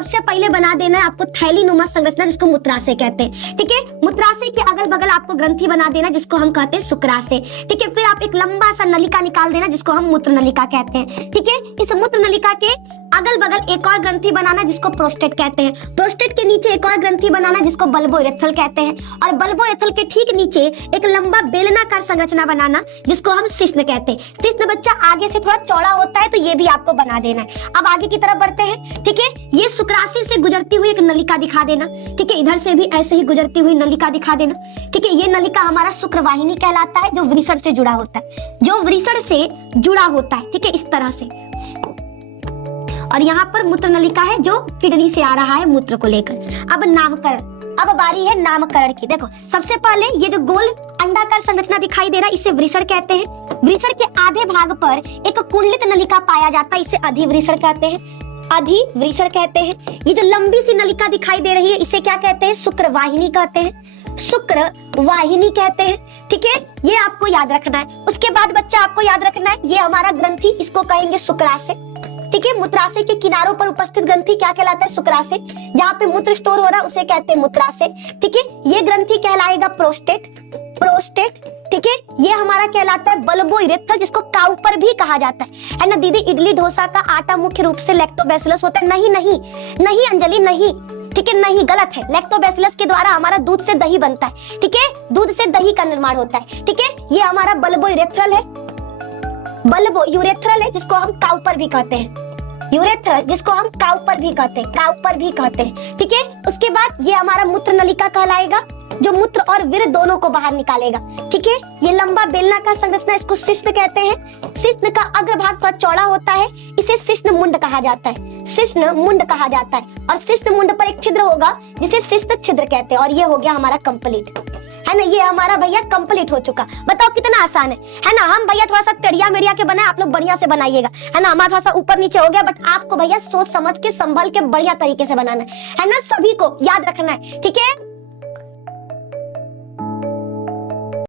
सबसे पहले बना देना है आपको थैली नुमा संरचना, जिसको मूत्राशय कहते हैं। ठीक है, मूत्राशय के अगल बगल आपको ग्रंथि बना देना, जिसको हम कहते हैं शुक्राशय। ठीक है, फिर आप एक लंबा सा नलिका निकाल देना, जिसको हम मूत्र नलिका कहते हैं। ठीक है, इस मूत्र नलिका के अगल बगल एक और ग्रंथि बनाना, जिसको प्रोस्टेट कहते हैं। प्रोस्टेट के नीचे एक और ग्रंथि बनाना, जिसको बल्बोइरेथ्रल कहते हैं। और बल्बोइरेथ्रल के ठीक नीचे एक लंबा बेलनाकार संरचना बनाना, जिसको हम शिश्न कहते हैं। शिश्न बच्चा आगे से थोड़ा चौड़ा होता है, तो ये भी आपको बना देना है। अब आगे की तरफ बढ़ते हैं। ठीक है, ये शुक्राशय से गुजरती हुई एक नलिका दिखा देना। ठीक है, इधर से भी ऐसे ही गुजरती हुई नलिका दिखा देना। ठीक है, ये नलिका हमारा शुक्रवाहिनी कहलाता है, जो वृषण से जुड़ा होता है, जो वृषण से जुड़ा होता है। ठीक है, इस तरह से। और यहाँ पर मूत्र नलिका है, जो किडनी से आ रहा है मूत्र को लेकर। अब नामकरण, अब बारी है नामकरण की। देखो, सबसे पहले ये जो गोल अंडाकार संरचना दिखाई दे रहा है, इसे वृषण कहते हैं। वृषण के आधे भाग पर एक कुंडलित नलिका पाया जाता है, इसे अधिवृषण कहते हैं। अधिवृषण कहते हैं। ये जो लंबी सी नलिका दिखाई दे रही है, इसे क्या कहते हैं? शुक्रवाहिनी कहते हैं। शुक्रवाहिनी कहते हैं। ठीक है, ये आपको याद रखना है। उसके बाद बच्चा आपको याद रखना है, ये हमारा ग्रंथि, इसको कहेंगे शुक्राशय। ठीक है, मूत्राशय के किनारों पर उपस्थित ग्रंथि क्या कहलाता है? शुक्राशय। जहाँ पे मूत्र स्टोर हो रहा है, उसे कहते हैं मूत्राशय। ठीक है, ये ग्रंथि कहलाएगा प्रोस्टेट। प्रोस्टेट। ठीक है, ये हमारा कहलाता है बल्बोइरेथ्रल, जिसको काउपर भी कहा जाता है ना दीदी? इडली डोसा का आटा मुख्य रूप से लैक्टोबैसिलस होता है। नहीं नहीं नहीं अंजलि, नहीं। ठीक है, नहीं, गलत है। लैक्टोबैसिलस के द्वारा हमारा दूध से दही बनता है। ठीक है, दूध से दही का निर्माण होता है। ठीक है, ये हमारा बल्बोइरेथ्रल है। बल्बोयूरेथ्रल है, जिसको हम काउपर भी कहते हैं। यूरेथ्रल, जिसको हम काउपर भी कहते हैं, काउपर भी कहते हैं। ठीक है, उसके बाद ये हमारा मूत्र नलिका कहलाएगा, जो मूत्र और वीर्य दोनों को बाहर निकालेगा। ठीक है, ये लंबा बेलनाकार संरचना, इसको शिश्न कहते हैं। शिश्न का अग्रभाग थोड़ा चौड़ा होता है, इसे शिश्न मुंड कहा जाता है। शिश्न मुंड कहा जाता है। और शिश्न मुंड पर एक छिद्र होगा, जिसे शिश्न छिद्र कहते हैं। और ये हो गया हमारा कंप्लीट, है ना? ये हमारा भैया कंप्लीट हो चुका। बताओ कितना आसान है ना? हम भैया थोड़ा सा टेढ़िया मेढ़िया के बनाए, आप लोग बढ़िया से बनाइएगा, है ना? हमारा थोड़ा सा ऊपर नीचे हो गया, बट आपको भैया सोच समझ के, संभल के, बढ़िया तरीके से बनाना है ना? सभी को याद रखना है। ठीक है,